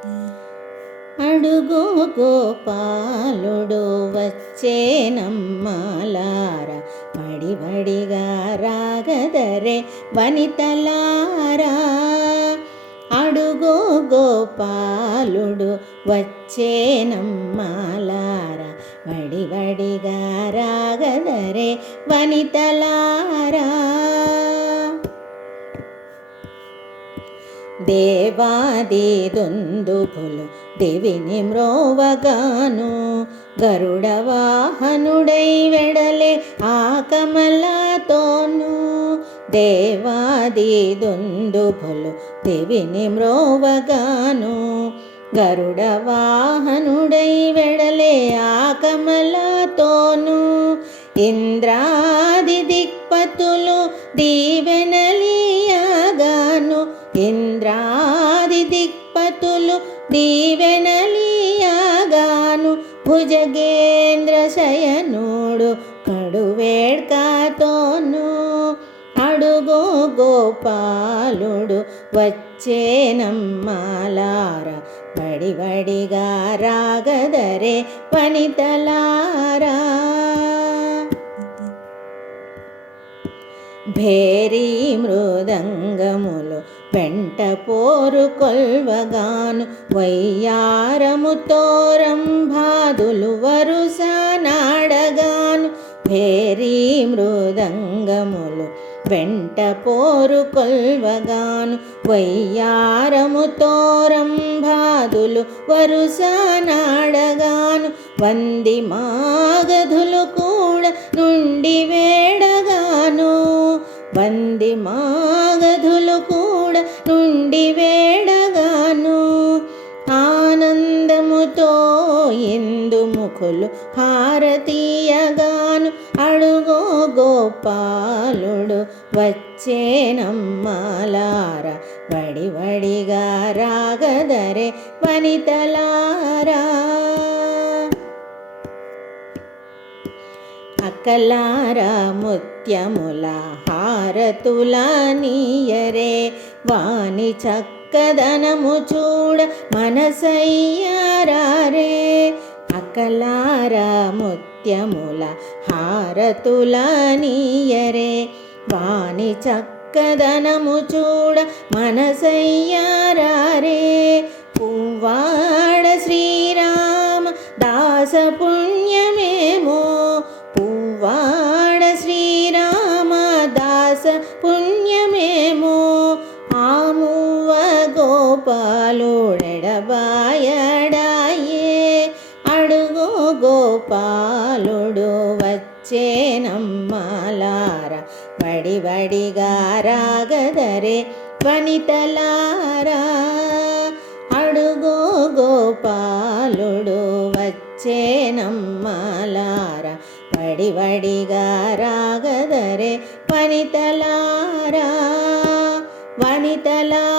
అడుగు గోపాలుడు వచ్చేనమ్మాలార వడివడిగా రాగదరే వనితలారా. అడుగు గోపాలుడు వచ్చేనమ్మాలార వడివడిగా రాగదరే వనితలారా. దేవాదిదొందుపులు దివిని మ్రోవగాను గరుడ వాహనుడై వెడలే ఆ కమలతోను దేవాదిదొందుపులు దివిని మ్రోవగాను గరుడ వాహనుడై వెడలే ఆ కమలతోను ఇంద్రాది దిక్పతులు దీవె దీవెనలియగాను భుజగేంద్ర శయనుడు కడువేడ్కాతోను అడుగు గోపాలుడు వచ్చేనమ్మాలార వడివడిగా రాగదరే పనితలారా. భేరీ మృదంగములు వెంట పోరు కొల్వగాను వయ్యారము తోరంభాదులు వరుస నాడగాను భేరీ మృదంగములు వెంట పోరు కొల్వగాను వయ్యారము తోరంభాదులు వరుస నాడగాను వంది మాగధులు కూడా నుండి వేడగాను వంది మాగధులు కూడా నుండి వేడగాను ఆనందముతో ఎందు ముఖులు హారతీయగాను. అడుగో గోపాలుడు వచ్చేనమ్మాలార వడివడిగా రాగదరే వనితలారా అకలారా ముత్యముల హారతుల నీయరే వాణి చక్కదనము చూడ మనసయ్యారే అకలారా ముత్యముల హారతుల నీయరే వాణి చక్కదనము చూడ మనసయ్యారా. గోపాలుడెడబాయడాయే. అడుగు గోపాలుడు వచ్చేనమ్మాలార. వడివడిగా రాగదరే వనితలారా. అడుగు గోపాలుడు వచ్చేనమ్మాలార. వడివడిగా రాగదరే వనితలారా. వనితలారా వనితలారా